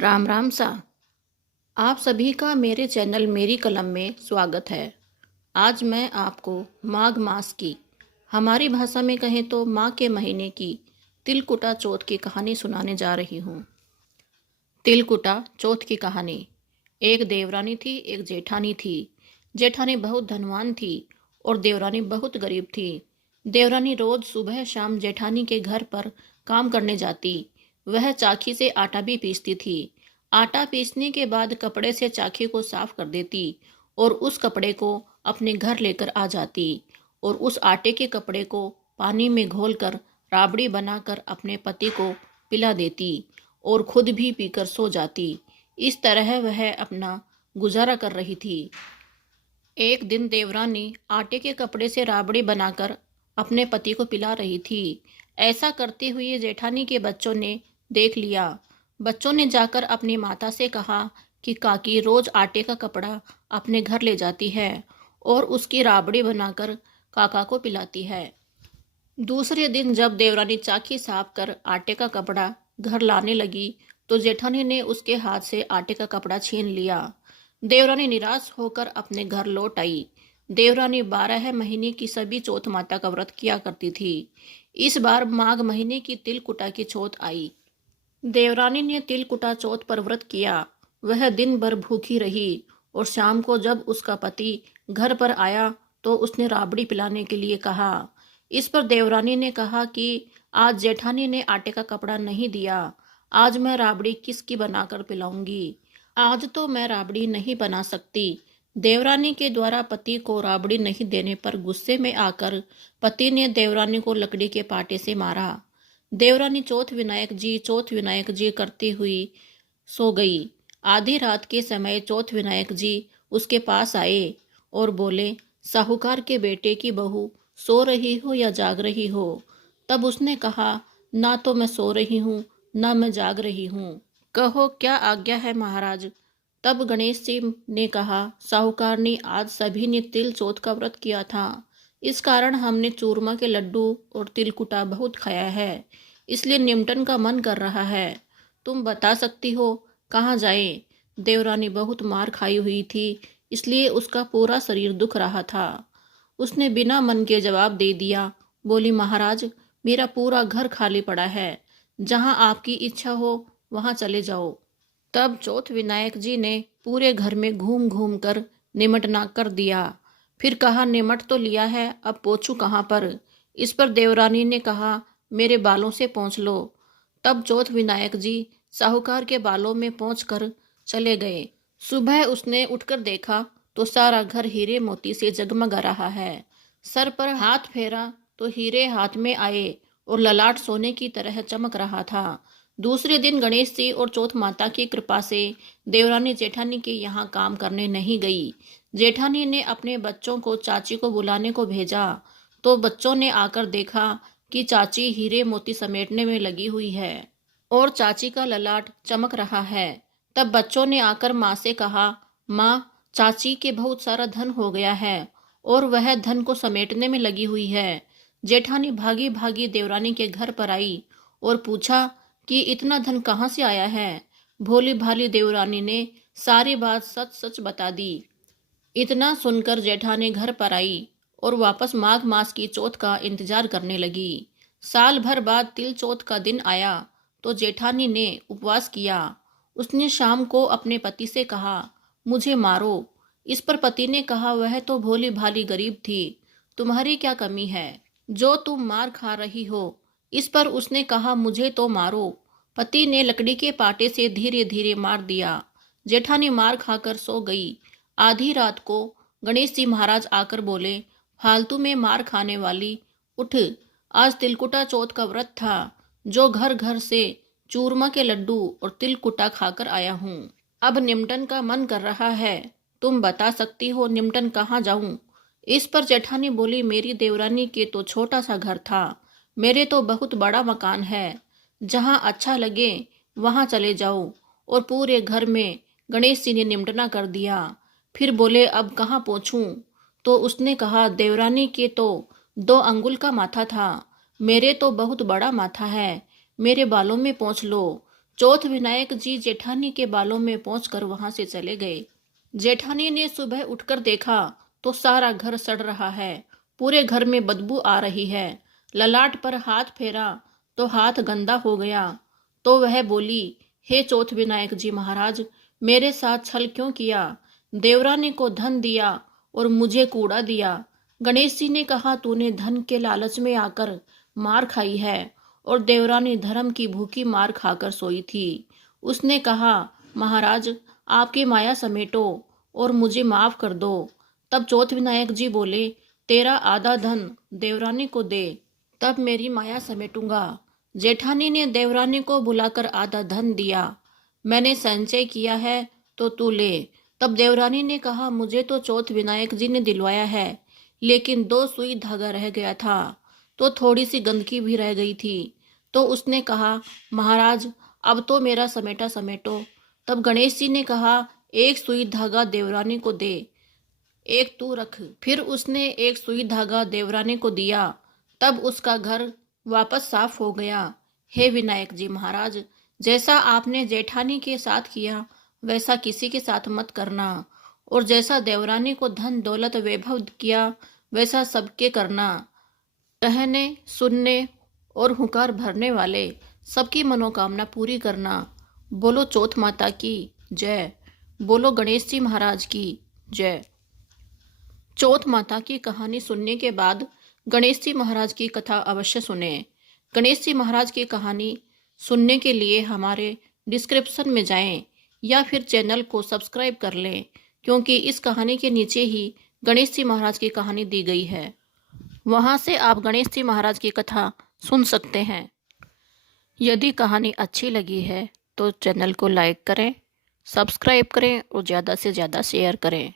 राम राम सा। आप सभी का मेरे चैनल मेरी कलम में स्वागत है। आज मैं आपको माघ मास की, हमारी भाषा में कहें तो माँ के महीने की तिलकुटा चौथ की कहानी सुनाने जा रही हूँ। तिलकुटा चौथ की कहानी। एक देवरानी थी, एक जेठानी थी। जेठानी बहुत धनवान थी और देवरानी बहुत गरीब थी। देवरानी रोज सुबह शाम जेठानी के घर पर काम करने जाती। वह चाकी से आटा भी पीसती थी। आटा पीसने के बाद कपड़े से चाकी को साफ कर देती और उस कपड़े को अपने घर लेकर आ जाती और उस आटे के कपड़े को पानी में घोलकर राबड़ी बनाकर अपने पति को पिला देती और खुद भी पीकर सो जाती। इस तरह वह अपना गुजारा कर रही थी। एक दिन देवरानी आटे के कपड़े से राबड़ी बनाकर अपने पति को पिला रही थी। ऐसा करते हुए जेठानी के बच्चों ने देख लिया। बच्चों ने जाकर अपनी माता से कहा कि काकी रोज आटे का कपड़ा अपने घर ले जाती है और उसकी राबड़ी बनाकर काका को पिलाती है। दूसरे दिन जब देवरानी चाकी साफ कर आटे का कपड़ा घर लाने लगी तो जेठानी ने उसके हाथ से आटे का कपड़ा छीन लिया। देवरानी निराश होकर अपने घर लौट आई। देवरानी 12 महीने की सभी चौथ माता का व्रत किया करती थी। इस बार माघ महीने की तिलकुटा की चौथ आई। देवरानी ने तिलकुटा चौथ पर व्रत किया। वह दिन भर भूखी रही और शाम को जब उसका पति घर पर आया तो उसने राबड़ी पिलाने के लिए कहा। इस पर देवरानी ने कहा कि आज जेठानी ने आटे का कपड़ा नहीं दिया, आज मैं राबड़ी किसकी बनाकर पिलाऊंगी। आज तो मैं राबड़ी नहीं बना सकती। देवरानी के द्वारा पति को राबड़ी नहीं देने पर गुस्से में आकर पति ने देवरानी को लकड़ी के पाटे से मारा। देवरानी चौथ विनायक जी करती हुई सो गई। आधी रात के समय चौथ विनायक जी उसके पास आए और बोले, साहूकार के बेटे की बहू सो रही हो या जाग रही हो। तब उसने कहा, ना तो मैं सो रही हूँ ना मैं जाग रही हूँ, कहो क्या आज्ञा है महाराज। तब गणेश जी ने कहा, साहूकारनी आज सभी ने तिल चौथ का व्रत किया था, इस कारण हमने चूरमा के लड्डू और तिलकुटा बहुत खाया है, इसलिए निमटन का मन कर रहा है। तुम बता सकती हो कहाँ जाए। देवरानी बहुत मार खाई हुई थी, इसलिए उसका पूरा शरीर दुख रहा था। उसने बिना मन के जवाब दे दिया। बोली, महाराज मेरा पूरा घर खाली पड़ा है, जहाँ आपकी इच्छा हो वहाँ चले जाओ। तब चौथ विनायक जी ने पूरे घर में घूम घूम कर निमटना कर दिया। फिर कहा, निमट तो लिया है, अब पोंछूं कहाँ पर। इस पर देवरानी ने कहा, मेरे बालों से पोंछ लो। तब चौथ विनायक जी साहूकार के बालों में पोंछ कर चले गए। सुबह उसने उठकर देखा तो सारा घर हीरे मोती से जगमगा रहा है। सर पर हाथ फेरा तो हीरे हाथ में आए और ललाट सोने की तरह चमक रहा था। दूसरे दिन गणेश जी और चौथ माता की कृपा से देवरानी जेठानी के यहाँ काम करने नहीं गई। जेठानी ने अपने बच्चों को चाची को बुलाने को भेजा तो बच्चों ने आकर देखा कि चाची हीरे मोती समेटने में लगी हुई है और चाची का ललाट चमक रहा है। तब बच्चों ने आकर माँ से कहा, माँ चाची के बहुत सारा धन हो गया है और वह धन को समेटने में लगी हुई है। जेठानी भागी भागी देवरानी के घर पर आई और पूछा कि इतना धन कहाँ से आया है। भोली भाली देवरानी ने सारी बात सच सच बता दी। इतना सुनकर जेठानी घर पर आई और वापस माघ मास की चौथ का इंतजार करने लगी। साल भर बाद तिल चौथ का दिन आया तो जेठानी ने उपवास किया। उसने शाम को अपने पति से कहा, मुझे मारो। इस पर पति ने कहा, वह तो भोली भाली गरीब थी, तुम्हारी क्या कमी है जो तुम मार खा रही हो। इस पर उसने कहा, मुझे तो मारो। पति ने लकड़ी के पाटे से धीरे धीरे मार दिया। जेठानी मार खाकर सो गई। आधी रात को गणेश जी महाराज आकर बोले, फालतू में मार खाने वाली, उठ, आज तिलकुटा चौथ का व्रत था, जो घर घर से चूरमा के लड्डू और तिलकुटा खाकर आया हूँ। अब निमटन का मन कर रहा है, तुम बता सकती हो निमटन कहाँ जाऊं। इस पर जेठानी बोली, मेरी देवरानी के तो छोटा सा घर था, मेरे तो बहुत बड़ा मकान है, जहाँ अच्छा लगे वहाँ चले जाओ। और पूरे घर में गणेश जी ने निमटना कर दिया। फिर बोले, अब कहाँ पहुँचूं। तो उसने कहा, देवरानी के तो 2 अंगुल का माथा था, मेरे तो बहुत बड़ा माथा है, मेरे बालों में पोंछ लो। चौथ विनायक जी जेठानी के बालों में पहुंचकर वहां से चले गए। जेठानी ने सुबह उठकर देखा तो सारा घर सड़ रहा है, पूरे घर में बदबू आ रही है। ललाट पर हाथ फेरा तो हाथ गंदा हो गया। तो वह बोली, हे चौथ विनायक जी महाराज, मेरे साथ छल क्यों किया? देवरानी को धन दिया और मुझे कूड़ा दिया। गणेश जी ने कहा, तूने धन के लालच में आकर मार खाई है। और देवरानी धर्म की भूखी मार खाकर सोई थी। उसने कहा, महाराज आपकी माया समेटो और मुझे माफ कर दो। तब चौथ विनायक जी बोले, तेरा आधा धन देवरानी को दे, तब मेरी माया समेटूंगा। जेठानी ने देवरानी को बुलाकर आधा धन दिया। मैंने संचय किया है तो तू ले। तब देवरानी ने कहा, मुझे तो चौथ विनायक जी ने दिलवाया है, लेकिन 2 सुई धागा रह गया था, तो थोड़ी सी गंदगी भी रह गई थी। तो उसने कहा, महाराज अब तो मेरा समेटा समेटो। तब गणेश जी ने कहा, 1 सुई धागा देवरानी को दे, 1 तू रख। फिर उसने 1 सुई धागा देवरानी को दिया। तब उसका घर वापस साफ हो गया। हे विनायक जी महाराज, जैसा आपने जेठानी के साथ किया वैसा किसी के साथ मत करना, और जैसा देवरानी को धन दौलत वैभव किया वैसा सबके करना। कहने सुनने और हुंकार भरने वाले सबकी मनोकामना पूरी करना। बोलो चौथ माता की जय। बोलो गणेश जी महाराज की जय। चौथ माता की कहानी सुनने के बाद गणेश जी महाराज की कथा अवश्य सुने। गणेश जी महाराज की कहानी सुनने के लिए हमारे डिस्क्रिप्शन में जाएं या फिर चैनल को सब्सक्राइब कर लें, क्योंकि इस कहानी के नीचे ही गणेश जी महाराज की कहानी दी गई है। वहां से आप गणेश जी महाराज की कथा सुन सकते हैं। यदि कहानी अच्छी लगी है तो चैनल को लाइक करें, सब्सक्राइब करें और ज़्यादा से ज़्यादा शेयर करें।